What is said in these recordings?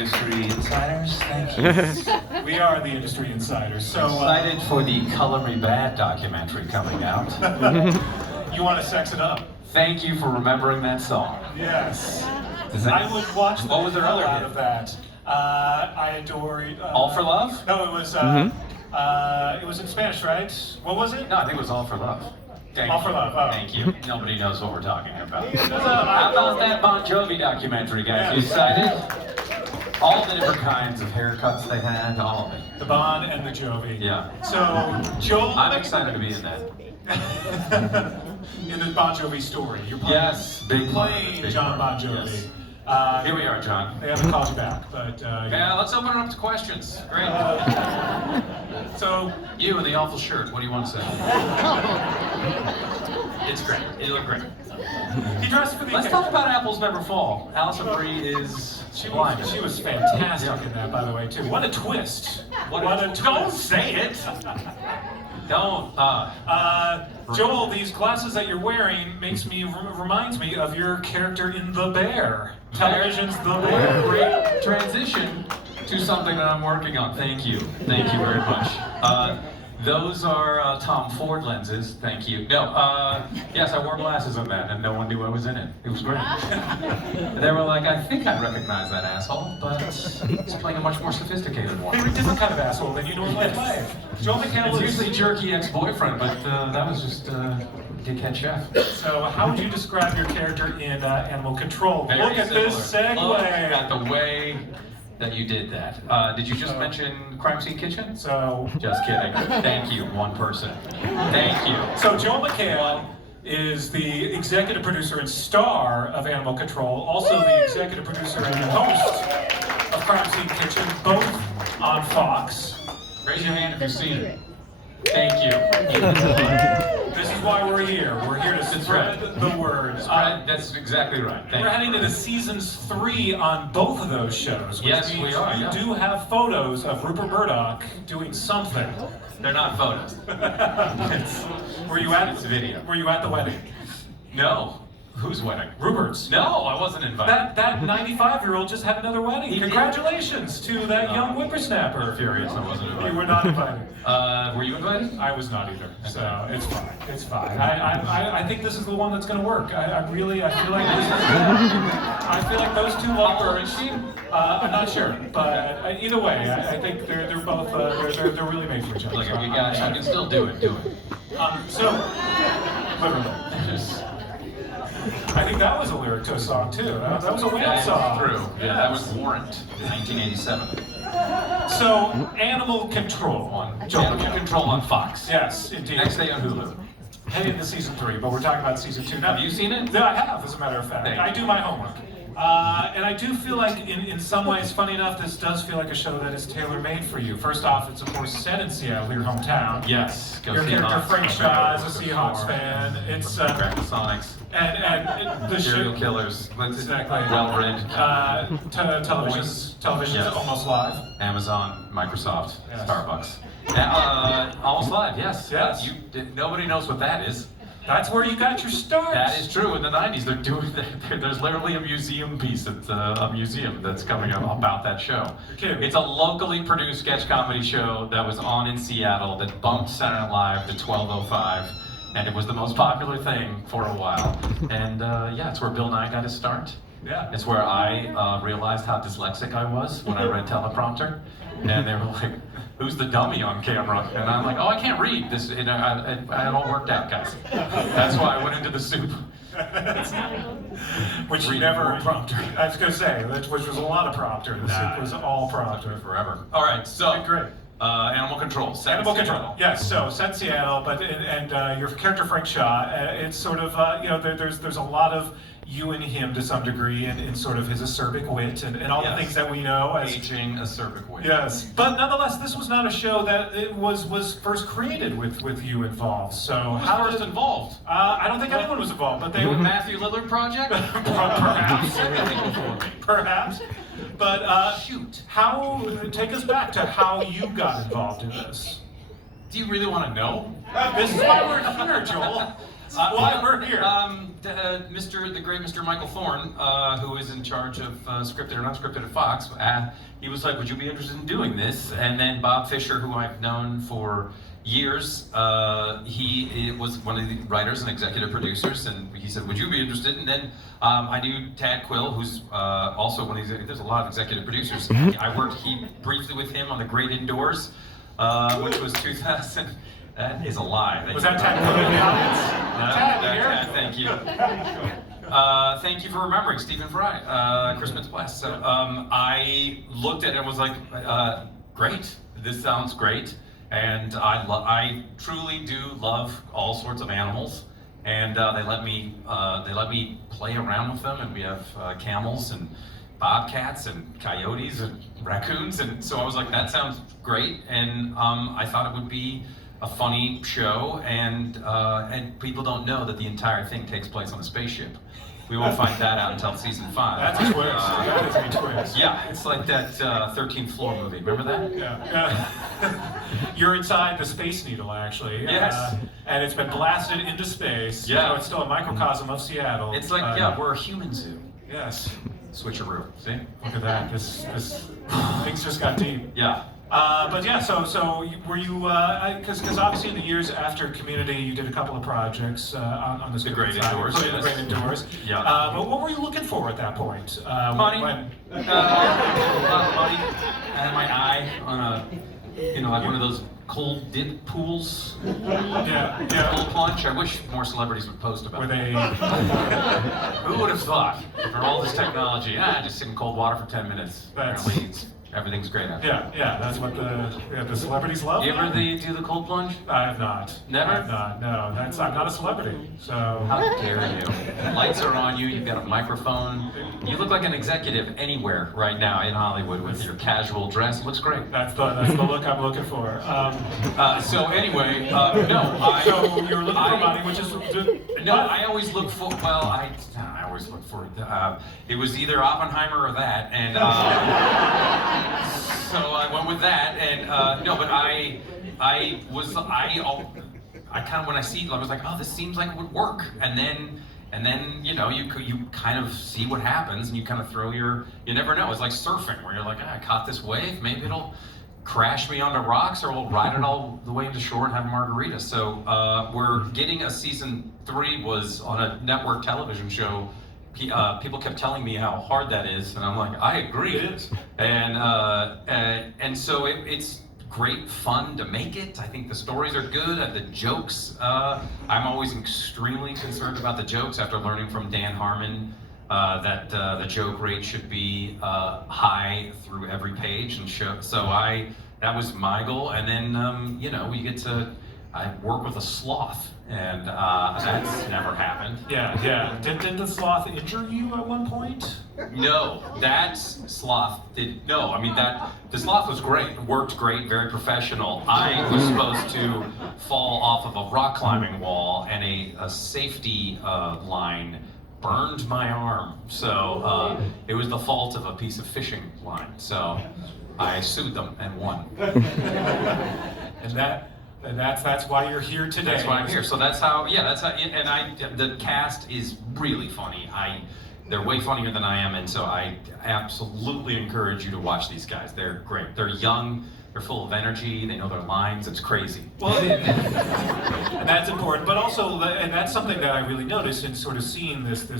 industry insiders. Thank you. We are the industry insiders. So Excited for the Color Me Bad documentary coming out. you want to sex it up? Thank you for remembering that song. Yes. Does that- I would watch the What was their hell other out hit? of that. I adore. All for Love? No, it was. It was in Spanish, right? What was it? No, I think it was All for Love. Thank All you. for Love. Oh. Thank you. Nobody knows what we're talking about. How about that Bon Jovi documentary, guys? You excited? All the different kinds of haircuts they had, all of it. The Bon and the Jovi. Yeah. So Joel. I'm excited to be in that. In the Bon Jovi story, you're playing. Yes, big part, playing big John part, Bon Jovi. yes. Here we are, John. They haven't called you back, but Yeah, let's open it up to questions. Great. So You in the awful shirt, what do you want to say? It's great. You look great. he dressed for the Let's occasion. talk about Apples Never Fall. Allison Brie is blind. She was fantastic in that, by the way, too. What a twist! What a twist! Don't say it. Don't. Joel, these glasses that you're wearing reminds me of your character in The Bear. Television's The Bear. Great transition to something that I'm working on. Thank you. Thank you very much. Those are Tom Ford lenses. Thank you. No, yes, I wore glasses on that, and no one knew I was in it. It was great. They were like, I think I recognize that asshole, but he's playing a much more sophisticated one. You're a different kind of asshole than you normally play. Joel McHale It's is usually jerky ex-boyfriend, but that was just dickhead chef. So, how would you describe your character in Animal Control? Very Look at similar. this segue. Look at the way that you did that. Did you just mention Crime Scene Kitchen? So, Just kidding. Thank you, one person. Thank you. So Joel McHale is the executive producer and star of Animal Control, also the executive producer and host of Crime Scene Kitchen, both on Fox. Raise your hand if you've seen it. Thank you. This is why we're here. We're here to spread the word. That's exactly right. Thank We're you. heading into seasons 3 on both of those shows. Which Yes, means we are, You yeah. do have photos of Rupert Murdoch doing something. They're not photos. Were you at It's video. Were you at the wedding? No. Whose wedding? Rupert's. No, I wasn't invited. That 95-year-old just had another wedding. He did. Congratulations to that young whippersnapper. Furious, I wasn't invited. You were not invited. Were you invited? I was not either. So it's fine. It's fine. I think this is the one that's going to work. I feel like this is, I feel like those two lovers. Is she? I'm not sure, but either way, I think they're both they're really made for each other. Look, So you guys, you can still do it. Do it. So literally. I think that was a lyric to a song too. That was a Wham song. True. Yeah, that was Warrant, 1987. So, Animal Control. Animal Control on Fox. Yes, indeed. Next day on Hulu. Heading into season 3, but we're talking about season 2 now. Have you seen it? Yeah, I have, as a matter of fact. Thank I you. do my homework. And I do feel like, in some ways, funny enough, this does feel like a show that is tailor-made for you. First off, it's of course set in Seattle, your hometown. Yes. Go Your character Seahawks. Frank Shaw is a Seahawks fan. It's Sonics. and the Serial show. killers. Exactly. Well-read. Television's Yes. almost live. Amazon, Microsoft, Yes. Starbucks. Almost live, yes. Yes. Nobody knows what that is. That's where you got your start. That is true. In the 90s, they're doing. There's literally a museum piece at a museum that's coming up about that show. Okay. It's a locally produced sketch comedy show that was on in Seattle that bumped Saturday Night Live to 12:05, and it was the most popular thing for a while. And yeah, it's where Bill Nye got his start. Yeah. It's where I realized how dyslexic I was when I read teleprompter, and they were like, "Who's the dummy on camera?" And I'm like, "Oh, I can't read this." It all worked out, guys. That's why I went into the soup. Which Reading never more prompter. I was gonna say, which was a lot of prompter. The soup was all prompter. Forever. All right, so Great. Animal Control. set in Animal Seattle. Control. Yes, so set in Seattle, but and your character Frank Shaw, it's sort of there's a lot of you and him to some degree, in sort of his acerbic wit and all the Yes. things that we know as. Aging acerbic way. Yes, but nonetheless, this was not a show that it was first created with you involved. So How first involved? I don't think anyone was involved, but they The were Matthew Lillard project? perhaps. Everything before me. Perhaps. But Shoot. take us back to how you got involved in this. Do you really want to know? This is why we're here, Joel. why we're here. The great Mr. Michael Thorne, who is in charge of scripted and unscripted at Fox, he was like, would you be interested in doing this? And then Bob Fisher, who I've known for years, he was one of the writers and executive producers, and he said, would you be interested? And then I knew Tad Quill, who's also one of these, there's a lot of executive producers. I worked briefly with him on The Great Indoors, which was 2000. That is a lie. Was that Tad Quill in the audience? Tad, thank you. Thank you for remembering Stephen Fry, Christmas Blast. So I looked at it and was like, great, this sounds great. And I truly do love all sorts of animals, and they let me play around with them. And we have camels and bobcats and coyotes and raccoons, and so I was like, that sounds great. And I thought it would be a funny show, and people don't know that the entire thing takes place on a spaceship. We won't find that out until season 5. That's a twist. That is a twist. Yeah, it's like that 13th Floor movie. Remember that? Yeah. You're inside the Space Needle, actually. Yes. And it's been blasted into space. Yeah. So it's still a microcosm of Seattle. It's like, we're a human zoo. Yes. Switcheroo. See? Look at that. This things just got deep. Yeah. But yeah, so were you, because obviously in the years after Community, you did a couple of projects on the Great side, Indoors, including yes. The Great Indoors. Yeah. But what were you looking for at that point? Money. When, Money. I had my eye on like one of those cold dip pools. yeah. Cold plunge. I wish more celebrities would post about Were it. they? Who would have thought? For all this technology, just sit in cold water for 10 minutes. Apparently, everything's great after. Yeah, that's what the celebrities love. You ever do the cold plunge? I have not. Never? I have not. No, I'm not a celebrity. So. How dare you? Lights are on you. You've got a microphone. You look like an executive anywhere right now in Hollywood with your casual dress. It looks great. That's the look I'm looking for. So anyway, no. So you're looking for money, which is. No, I always look for. Well, I always look for. It was either Oppenheimer or that, and so I went with that. And no, but I kind of when I see, I was like, oh, this seems like it would work, and then you kind of see what happens, and you kind of throw you never know. It's like surfing, where you're like, I caught this wave, maybe it'll crash me onto rocks, or we'll ride it all the way to shore and have a margarita. So we're getting a season 3 was on a network television show. People kept telling me how hard that is, and I'm like, I agree. It is. And so it's great fun to make it. I think the stories are good, and the jokes. I'm always extremely concerned about the jokes after learning from Dan Harmon that the joke rate should be high through every page and show. So that was my goal, and then we get to work with a sloth, and that's never happened. Yeah. Didn't the sloth injure you at one point? No, that sloth did. No, I mean the sloth was great, worked great, very professional. I was supposed to fall off of a rock climbing wall, and a safety line burned my arm. So it was the fault of a piece of fishing line. So I sued them and won. And that's why you're here today. That's why I'm here. So that's how. And the cast is really funny. They're way funnier than I am, and so I absolutely encourage you to watch these guys. They're great. They're young. They're full of energy. They know their lines. It's crazy. Well, and that's important, but also, and that's something that I really noticed in sort of seeing this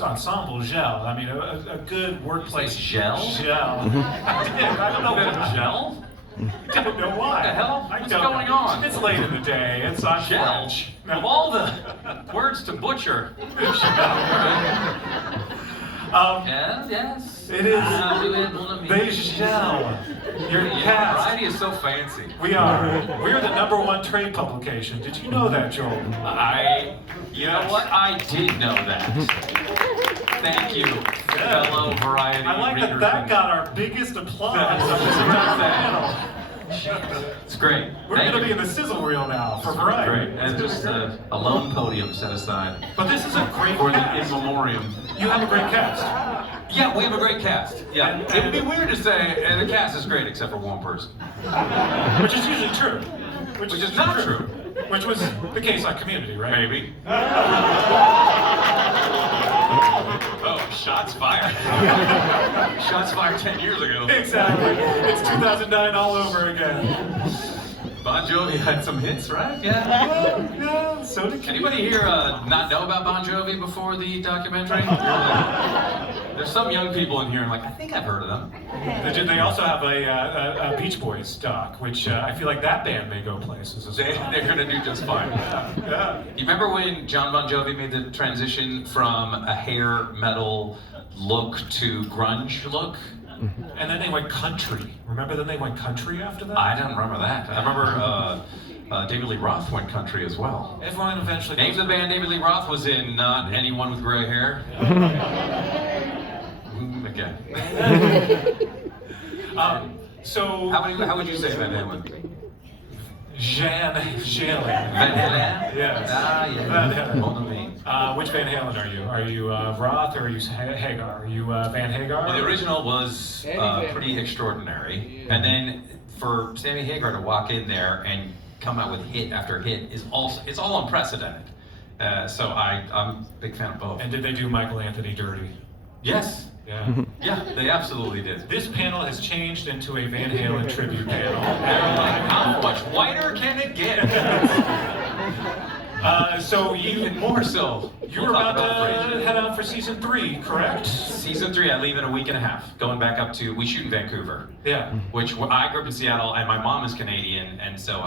ensemble gel. I mean, a good workplace gel. Gel. I don't know what gel. I don't know why. What the hell? What's going on? It's late in the day. It's on gel. French. Of all the words to butcher. Yes. It is. They gel. Your cast. Variety is so fancy. We are. We're the #1 trade publication. Did you know that, Joel? You know what? I did know that. Thank you, fellow Variety I like readers. that got our biggest applause of this entire panel. It's great. We're going to be in the sizzle reel now for Variety. Great. And just a lone podium set aside. But this is a great for cast. the in memoriam. You have a great cast. Yeah, we have a great cast. Yeah, it would be weird to say the cast is great except for one person. Which is usually true. Which is not true. Which was the case on Community, right? Maybe. Oh, shots fired. Shots fired 10 years ago. Exactly. It's 2009 all over again. Bon Jovi had some hits, right? Yeah, so did Anybody here not know about Bon Jovi before the documentary? There's some young people in here and like, I think I've heard of them. They also have a Beach Boys doc, which I feel like that band may go places as well. They're gonna do just fine. Yeah. You remember when John Bon Jovi made the transition from a hair metal look to grunge look? And then they went country. Remember then they went country after that? I don't remember that. I remember David Lee Roth went country as well. Everyone eventually Name the band David Lee Roth was in, not anyone with gray hair. Again. So How would you say Van Halen? Van Halen. Van Halen? Yes. Ah, yeah. Van Halen. Hold on me. Which Van Halen are you? Are you Roth or are you Hagar? Are you Van Hagar? Well, the original was pretty extraordinary, and then for Sammy Hagar to walk in there and come out with hit after hit is also, it's all unprecedented. So I'm a big fan of both. And did they do Michael Anthony dirty? Yes. Yeah. Yeah, they absolutely did. This panel has changed into a Van Halen tribute panel. How much whiter can it get? So Even more so. you're about to head out for season 3, correct? Season 3, I leave in a week and a half. Going back up to, we shoot in Vancouver. Yeah. Which I grew up in Seattle, and my mom is Canadian, and so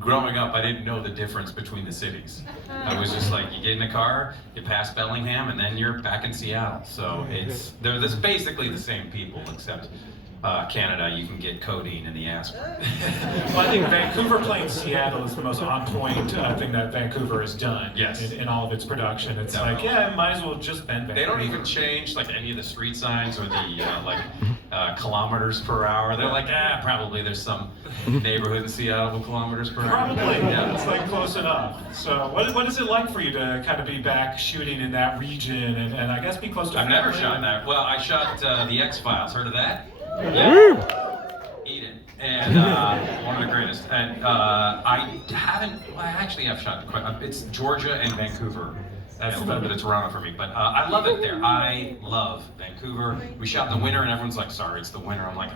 growing up, I didn't know the difference between the cities. I was just like, you get in the car, you pass Bellingham, and then you're back in Seattle. So they're basically the same people, except Canada, you can get codeine in the aspirin. Well, I think Vancouver playing Seattle is the most on-point thing that Vancouver has done. Yes. In all of its production. It's Definitely. like, yeah, might as well just bend Vancouver. They don't even change like any of the street signs or the kilometers per hour. They're like, probably there's some neighborhood in Seattle with kilometers per hour. Probably, Yeah. it's like close enough. So what is it like for you to kind of be back shooting in that region and I guess be close to I've never family? shot that. Well, I shot the X-Files. Heard of that? Yeah. Eat it. And one of the greatest. And I haven't. Well, I actually have shot quite. It's Georgia and Vancouver. That's a little bit of Toronto for me, but I love it there. I love Vancouver. We shot in the winter, and everyone's like, "Sorry, it's the winter." I'm like,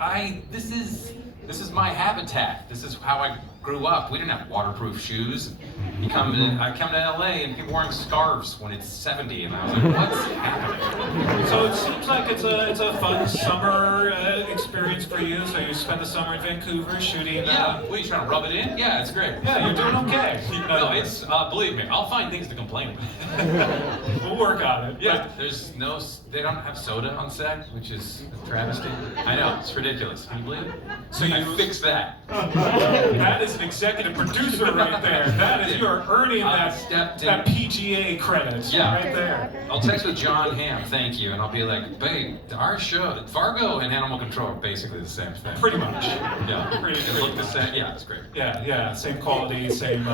This is my habitat. This is how I grew up. We didn't have waterproof shoes. I come to LA and people wearing scarves when it's 70, and I was like, "What's happening?" So it seems like it's a fun summer experience for you. So you spend the summer in Vancouver shooting. Yeah. What are you trying to rub it in? Yeah, it's great. Yeah, you're doing okay. No, it's believe me, I'll find things to complain about. We'll work on it. Yeah, they don't have soda on set, which is a travesty. I know, it's ridiculous. Can you believe it? So you fix that. That is an executive producer right there. That is, you are earning that PGA credit right there. I'll text with John Hamm, thank you, and I'll be like, babe, our show, Fargo and Animal Control are basically the same thing. Pretty much. Yeah, Pretty they look the same. Yeah, it's great. Yeah, same quality, same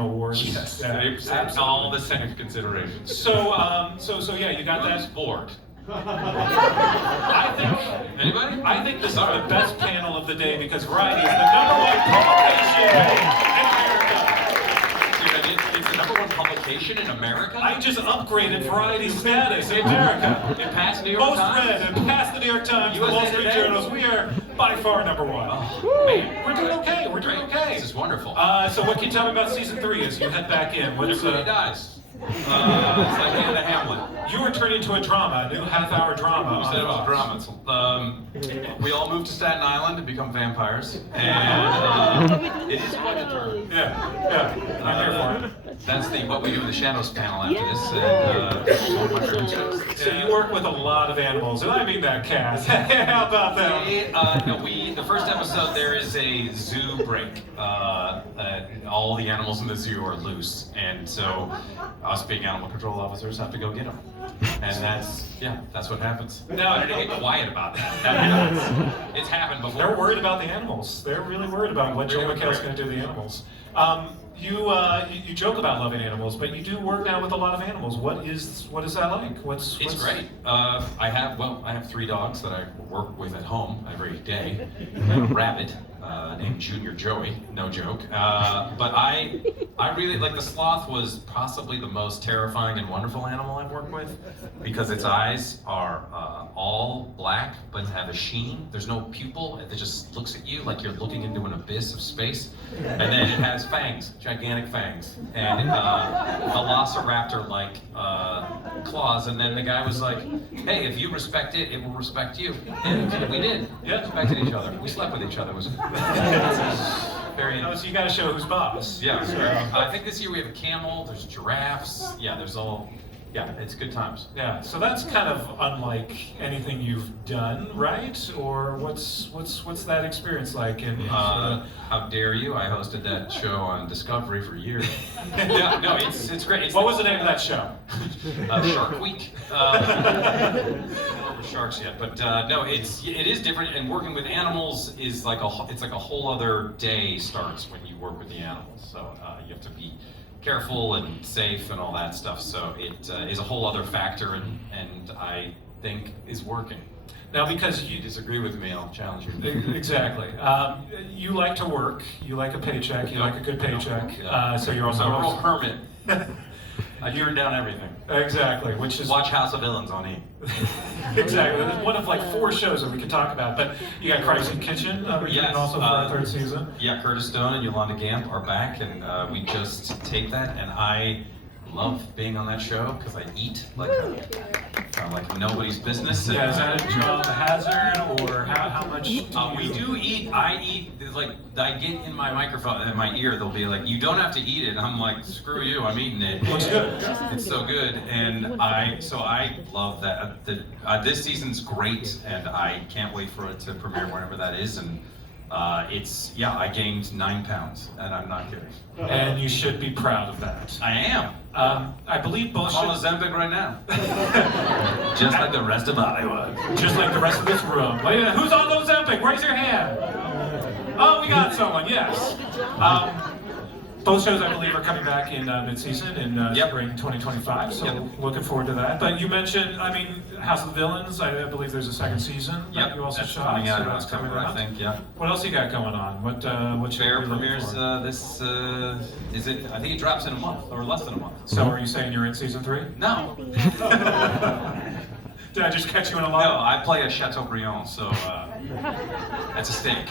awards. Yes, Yeah, all the same considerations. So yeah, you got that. Board. I think. Anybody? I think this is the best panel of the day because Variety is the #1 publication in America. Dude, it's the #1 publication in America? I just upgraded Variety's status in America. It passed New York Most Times? read and past the New York Times, the USA Wall Street Today? Journals. We are by far #1. Oh, man. We're doing okay. We're doing okay. This is wonderful. So what can you tell me about season 3 as you head back in? Everybody dies. It's like Hannah Hamlet. You were turned into a drama, a new half-hour drama. We said it was a drama. We all moved to Staten Island to become vampires, and it is quite a turn. Yeah, I'm here for it. That's the What We Do in the Shadows panel after this. So you work with a lot of animals, and I mean that, Cass. How about that? The first episode, there is a zoo break. All the animals in the zoo are loose, and so us being animal control officers have to go get them. And that's what happens. No, I need to get quiet about that. It's happened before. They're worried about the animals. They're really worried about what Joe McHale's going to do to the animals. You joke about loving animals, but you do work now with a lot of animals. What is that like? It's great. I have 3 dogs that I work with at home every day. A rabbit named Junior Joey, no joke. But I really like the sloth. Was possibly the most terrifying and wonderful animal I've worked with because its eyes are all black but have a sheen. There's no pupil. It just looks at you like you're looking into an abyss of space. And then it has fangs, gigantic fangs, and velociraptor-like claws. And then the guy was like, "Hey, if you respect it, it will respect you." And we did. Yeah, respected each other. We slept with each other. It was very. So you got to show who's boss. Yeah. So, I think this year we have a camel. There's giraffes. Yeah. There's all. Yeah, it's good times. Yeah, so that's kind of unlike anything you've done, right? Or what's that experience like? How dare you? I hosted that show on Discovery for years. Yeah, no, it's great. What was the name of that show? Shark Week. No sharks yet, but no, it is different. And working with animals is like it's like a whole other day starts when you work with the animals. So you have to be careful and safe and all that stuff. So it is a whole other factor, and I think is working. Now, because you disagree with me, I'll challenge you. Exactly. You like to work. You like a paycheck. You like a good paycheck. Yeah. So you're also a real hermit. I turn down everything. Exactly, which is watch House of Villains on E. Exactly. There's one of like 4 shows that we could talk about, but you got Crime Scene Kitchen, yes, also for our 3rd season. Yeah, Curtis Stone and Yolanda Gamp are back, and we just taped that, and I love being on that show because I eat like nobody's business. Yeah, is that a job hazard, or how much? We do eat. I eat. Like I get in my microphone in my ear. They'll be like, "You don't have to eat it." I'm like, "Screw you! I'm eating it." It's good. It's so good, and I love that. This season's great, and I can't wait for it to premiere whenever that is. And I gained 9 pounds, and I'm not kidding. And you should be proud of that. I am. I believe both. I'm on Ozempic right now. Just like the rest of Hollywood. Just like the rest of this room. Who's on Ozempic? Raise your hand. Oh, we got someone. Yes. Both shows, I believe, are coming back in mid-season in spring 2025, so looking forward to that. But you mentioned, House of the Villains. I believe there's a 2nd season that you also shot. Coming out in that's October, I think. Yeah. What else you got going on? What Fair premieres this. Is it? I think it drops in a month or less than a month. So are you saying you're in season 3? No. Did I just catch you in a lie? No, I play a Chateaubriand, so that's a steak.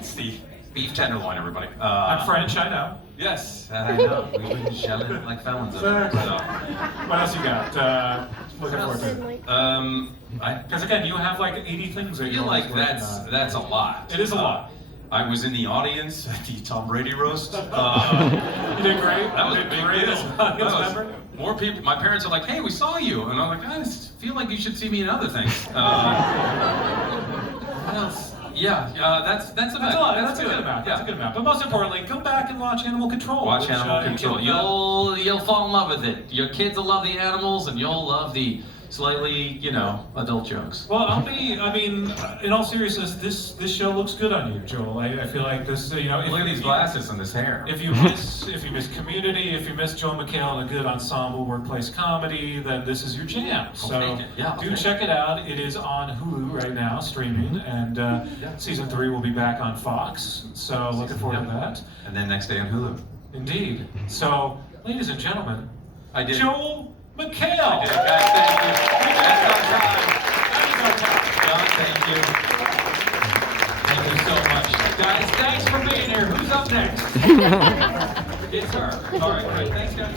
It's the beef tenderloin, everybody. I'm French, I know. Yes, I know. We've been shelling like felons. So. What else you got? Looking forward to it. Because again, you have like 80 things that feel like that's a lot. It is a lot. I was in the audience at the Tom Brady roast. You did great. That was a big deal. More people. My parents are like, "Hey, we saw you," and I'm like, "I just feel like you should see me in other things." What else? Yeah, that's a good amount. That's a good amount. But most importantly, go back and watch Animal Control. Watch Animal Control. You'll fall in love with it. Your kids will love the animals, and you'll love the slightly, adult jokes. Well, in all seriousness, this show looks good on you, Joel. I feel like this, Look at these glasses and this hair. If you miss Community, if you miss Joel McHale and a good ensemble workplace comedy, then this is your jam. So do check it out. It is on Hulu right now, streaming, and season 3 will be back on Fox. So looking forward to that. And then next day on Hulu. Indeed. So, ladies and gentlemen, Joel McHale. I did, guys, thank you. That's our time. John, thank you. Thank you so much. Guys, thanks for being here. Who's up next? It's her. All right, great. Thanks, guys.